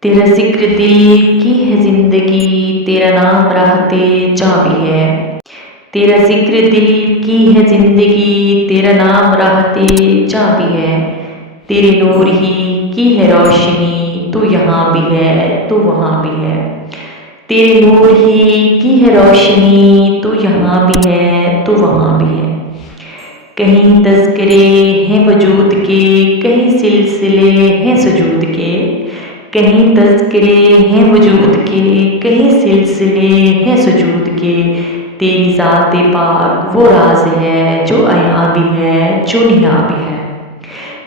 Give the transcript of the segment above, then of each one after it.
تیرا ذکر دل کی ہے زندگی، تیرا نام راحت جاں بھی ہے۔ تیرا ذکر دل کی ہے زندگی، تیرا نام راحت جاں بھی ہے۔ تیرے نور ہی کی ہے روشنی، تو یہاں بھی ہے تو وہاں بھی ہے۔ تیرے نور ہی کی ہے روشنی، تو یہاں بھی ہے تو وہاں بھی ہے۔ کہیں تذکرے ہیں وجود کے، کہیں سلسلے ہیں سجود کے۔ کہیں تذکرے ہیں وجود کے، کہیں سلسلے ہیں سجود کے۔ تیری ذات پاک وہ راز ہے، جو عیاں بھی ہے جو نہاں بھی ہے۔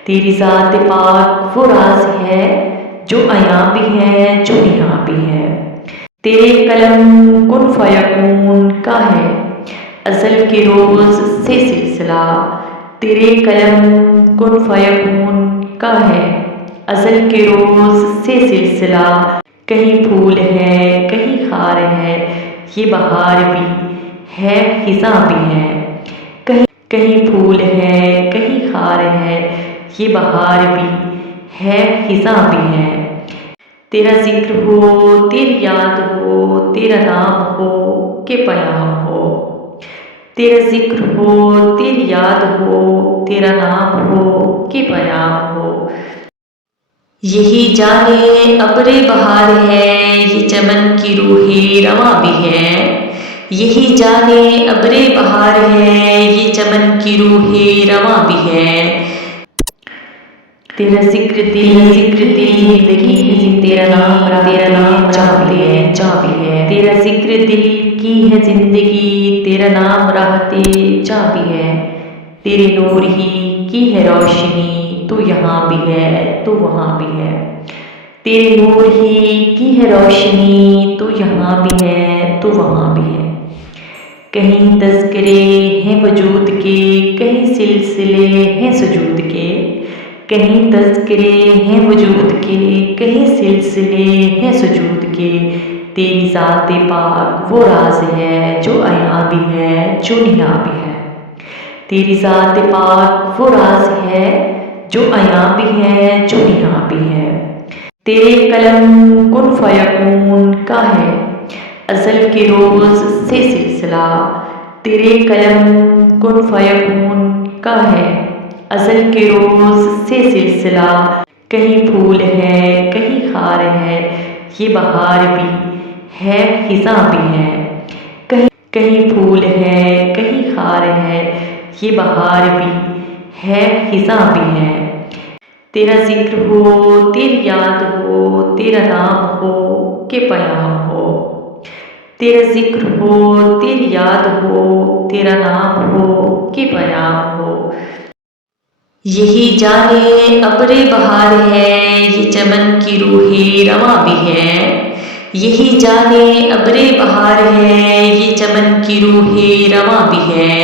تیری ذات پاک وہ راز ہے، جو عیاں بھی ہے جو نہاں بھی ہے۔ تیرے قلم کن فیکون کا ہے ازل کے روز سے سلسلہ۔ تیرے قلم کن فیکون کا ہے ازل کے روز سے سلسلہ۔ کہیں پھول ہے کہیں خار ہے، یہ بہار بھی ہے خزاں بھی ہے۔ کہیں پھول ہے کہیں خار ہے، یہ بہار بھی ہے خزاں بھی ہے۔ تیرا ذکر ہو تیری یاد ہو، تیرا نام ہو کہ پیام ہو۔ تیرا ذکر ہو تیری یاد ہو، تیرا نام ہو کہ پیام ہو۔ یہی جانے ابر بہار ہے، یہ چمن کی روح رواں بھی ہے۔ یہی جانے ابر بہار ہے، یہ چمن کی روح رواں بھی ہے۔ تیرا ذکر دل زندگی، تیرا نام جاں بھی ہے۔ تیرا ذکر دل کی ہے زندگی، تیرا نام راحت جاں بھی ہے۔ تیرے نور ہی کی ہے روشنی، تو یہاں بھی ہے تو وہاں بھی ہے۔ تیرے نور ہی کی ہے روشنی، تو یہاں بھی ہے تو وہاں بھی ہے۔ کہیں تذکرے ہیں وجود کے، کہیں سلسلے ہیں سجود کے۔ کہیں تذکرے ہیں وجود کے، کہیں سلسلے ہیں سجود کے۔ تیری ذات پاک وہ راز ہے، جو عیاں بھی ہے جو نہاں بھی ہے۔ تیری ذات پاک وہ راز ہے، جو عیاں بھی ہے جو نہاں بھی ہے۔ تیرے قلم کن فیکون کا ہے ازل کے روز سے سلسلہ۔ تیرے قلم کن فیکون کا ہے ازل کے روز سے سلسلہ۔ کہیں پھول ہے کہیں خار ہے، یہ بہار بھی ہے خزاں بھی ہے۔ کہیں پھول ہے کہیں خار ہے، یہ بہار بھی ہے خزاں بھی ہے۔ تیرا ذکر ہو تیری یاد ہو، تیرا نام ہو کہ پیام ہو۔ تیرا ذکر ہو تیری یاد ہو، تیرا نام ہو کہ پیام ہو۔ یہی جانے ابر بہار ہے، یہ چمن کی روح رواں بھی ہے۔ یہی جانے ابر بہار ہے، یہ چمن کی روح رواں بھی ہے۔